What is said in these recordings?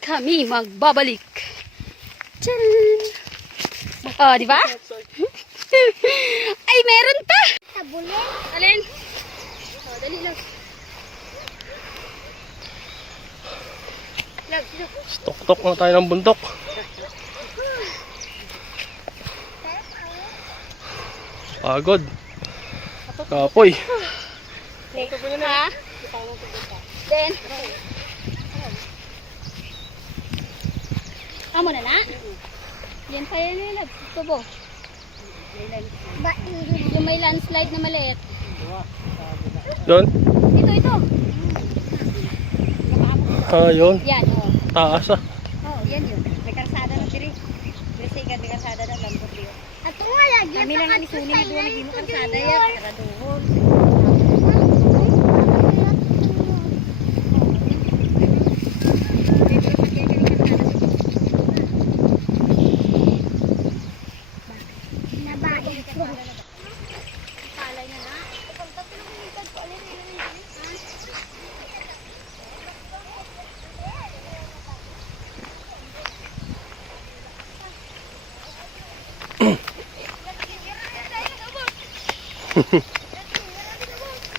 Kami magbabalik. Tcharan! Oh, di ba? Ay, meron pa! Tabulin. Alin? Oh, dali lang. Tok-tok na tayo ng bundok. Pagod. Kapoy. Ha? Then? Amo na na? Yan pa yan nila. Tubo. Yung may landslide na maliit. Doon? Ito. Ah, yun. Yan, oh. Taas ah. Oh, yan yun. May karsada na diri. Kasi may karsada na lambot yun. At nga lagi. Kami na nga ni Suni na doon naging karsada yan. Para doon.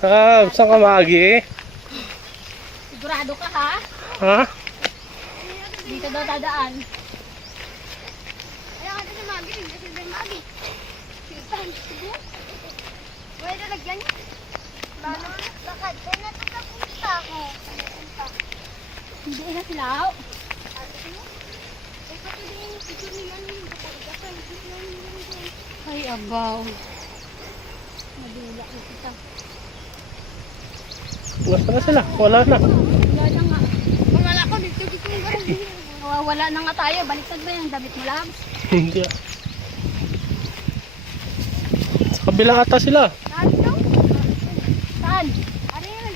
Ah, saan ka Magi? Sigurado ka ha? Ha? Dito daw tadaan. Ayaw ka na Magi. Kasi na Magi. Sige. Wala na lagyan niya. Bakit? Kaya natatapunta. Hindi na sila. Ay, abaw. Madula ko kita. Nasaan na sila? Wala na. Wala na nga. Wala ko dito yung barang. Wala na nga tayo. Baliktad ba yung damit mo, Labs? Hindi ah. Sa kabila ata sila. Ano? Saan? Ano yan?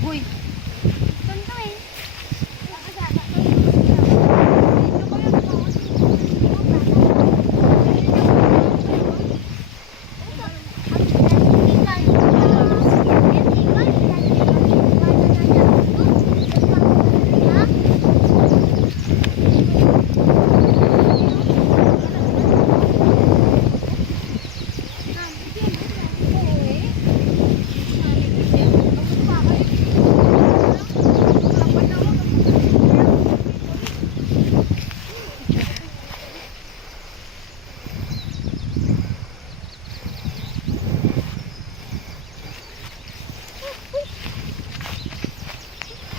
Agoy.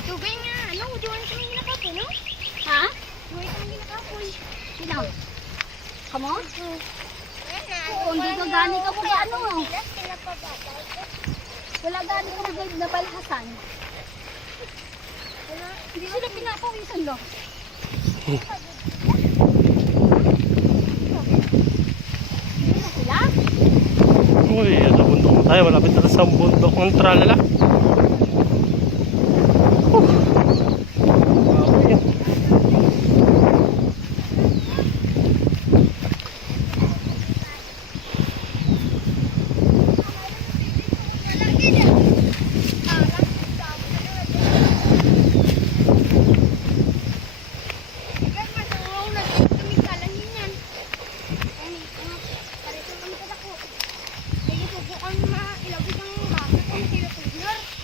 Tubig nga. Ano? Diwan kami nakapoy, no? Ha? Diwan kami nakapoy. Sino? Kamo? Oo, hindi ka gani ka kung ano. Wala gani ka na balhasan. Hindi sila pinapawisan lo. Hindi na sila? Uy, sa bundok na tayo. Malapit na sa bundok ng tralala.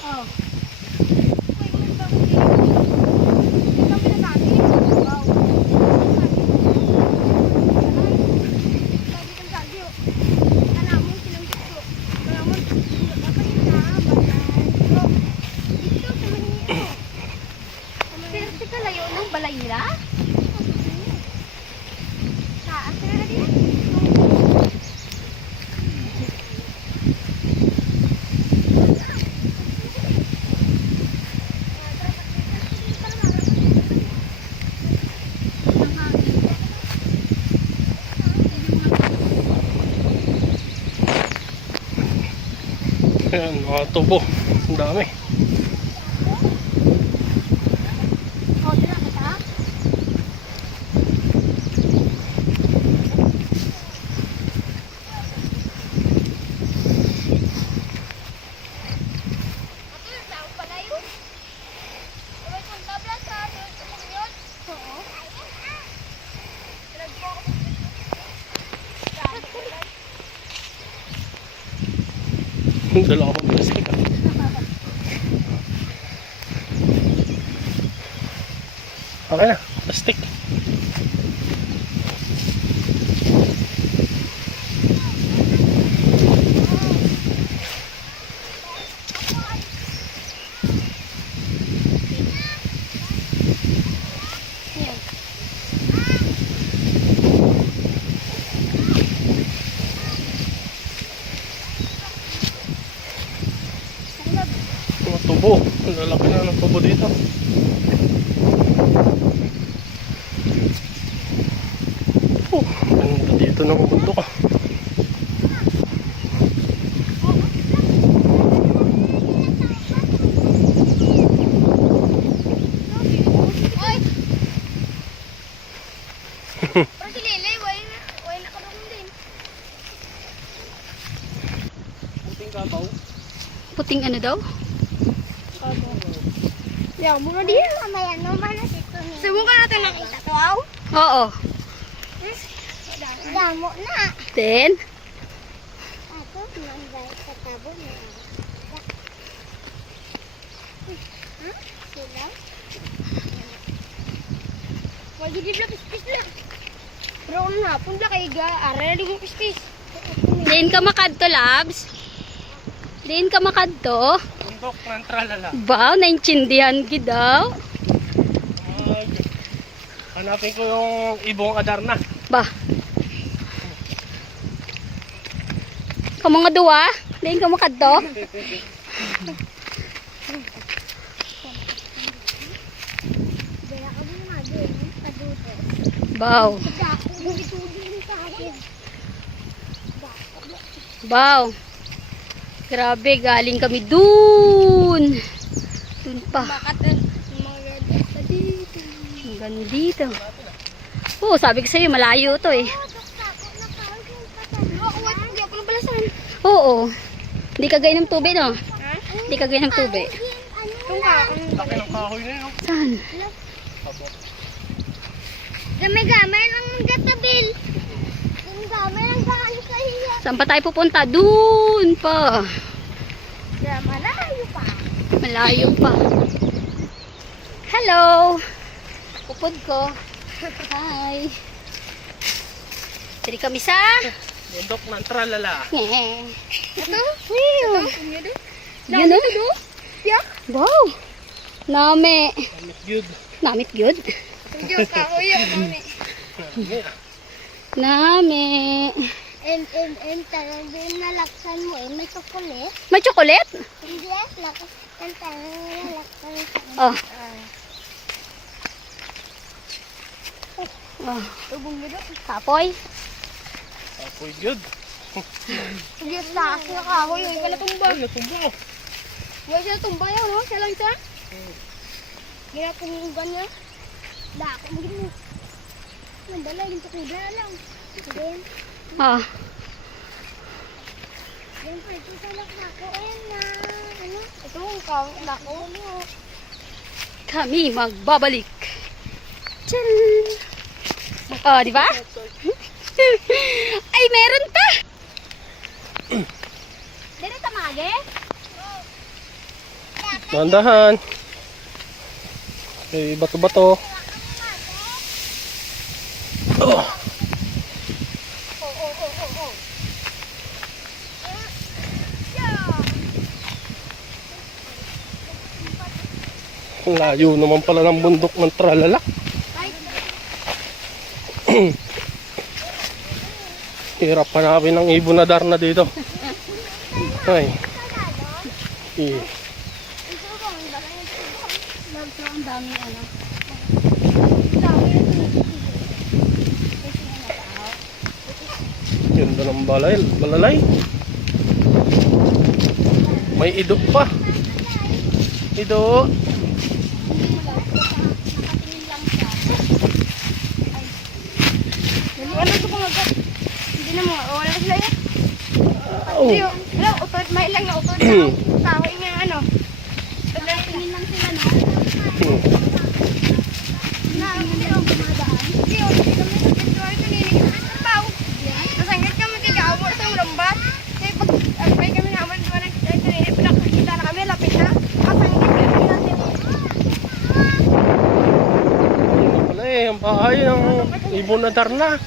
Oh. Pero tika layo ng balay nila? Ayan, mga tubo. Ang dami. Oh, dila ka ta? Dala ko plastic ah. Okay na, plastic. Mga tubo. Ang lalaki na ng tubo dito. Oh, ganda dito ng bundok ah. Oy! Pero si Lele, way nakarong din. Puting kapaw. Puting ano daw? Yan, muna din. Mamaya naman na dito. Subukan natin nakita to, aw. Oo. Damo na. Then, Ako, manday sa tabo na. Sila? Wag di bla pispis lang. Pero kung hapon bla kay ga, ara di mo pispis. din ka makadto, Labs. Din ka makadto. Bundok ng tralala. Wow, naintindihan gid daw. Hanapin ko yung ibong Adarna. Ba. Kamu nga duwa? Din ka makadto? Dala ka mo nga din, paduto. Wow. Bumituloy sa akin. Wow. Grabe, galing kami dun. Dun pa. Makatan mga ganda dito. Hanggang dito. Oo, sabi ko sa'yo, malayo to eh. Oo. Hindi ka gaya ng tubig, no? Hindi ka gaya ng tubig. Laki ng kahoy na yun. Saan? Gamay-gamay lang ng gatabil. Gamay lang gaano sa hiya. Saan pa tayo pupunta? Dun pa. Malayo pa. Malayo pa. Hello. Upod ko. Hi. Dili kami sa... Bundok ng tralala. Ngeh. Ito? Wow. Yun Yun o. Yak. Wow. Nami. Damit yun. Namit yun. Hindi yung kahoy yung mami. Nami. And tarang din nalaksan mo eh. May chocolate. May chocolate? Hindi, lakas. And tarang nalaksan mo. Oh. Oh. Tubong nyo Kapoy. Apoy yun. Hindi yung lakas na kahoy. Yung iba natumba. Ay, natumba ko. Huwag siya natumba yun, no? Siya lang siya. Ginapunggan niya. Dako mo gini. Nandala, yung tukida na lang. Then, Ah. ito sa lakako. Na, ano? Ito ang kahoy. Dako mo. Kami magbabalik. Tiyal! Oh, di ba? Ay, meron pa! Dito tamage? Dahan-dahan. Okay, bato-bato. Oh. Ang layo naman pala ng bundok ng tralala. Hirap hanapin ng ibon Adarna dito. Ay. Eh. Ang dami ano. Ganda ng balalay. May idok pa. Idok. Ano ito pang agad? Hindi na mga, wala sila yan. Oh. Hello, utod, may lang na utod. Kahoy nga ano. Tingin lang sila no. Na, hindi ako gumadaan. Hindi, hindi kami sa picture kanina. Ang baw. Nasanggat kami kay Gawar sa lambat. Kaya pag may kami naman doon ng Ay, ang ibon na darna.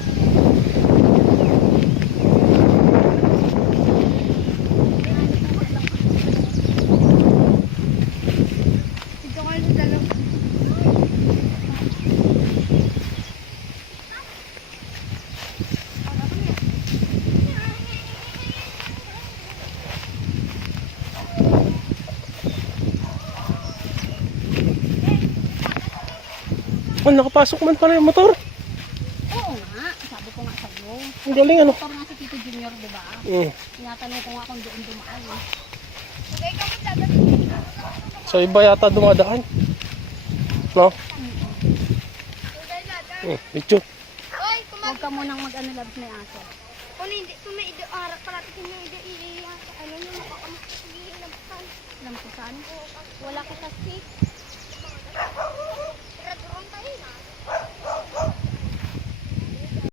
Ito ko yung dalaw. Oh, nakapasok man pala yung motor. Oo nga, sabi ko nga sa'yo. Ang galing ano. Motor nga si Tito Junior, di ba? Mm. Tinatanong ko nga kung doon dumaan. Eh. Okay, kapit dapat. Sa iba yata dumadaan. No? Medyo. Oy, Huwag ka munang mag-ano labs na yung aso. kung hindi, kung may ido, arak parati kung may ido, ano yung makakamakasigihin ng bakal. Alam ko saan. Wala ko kasi.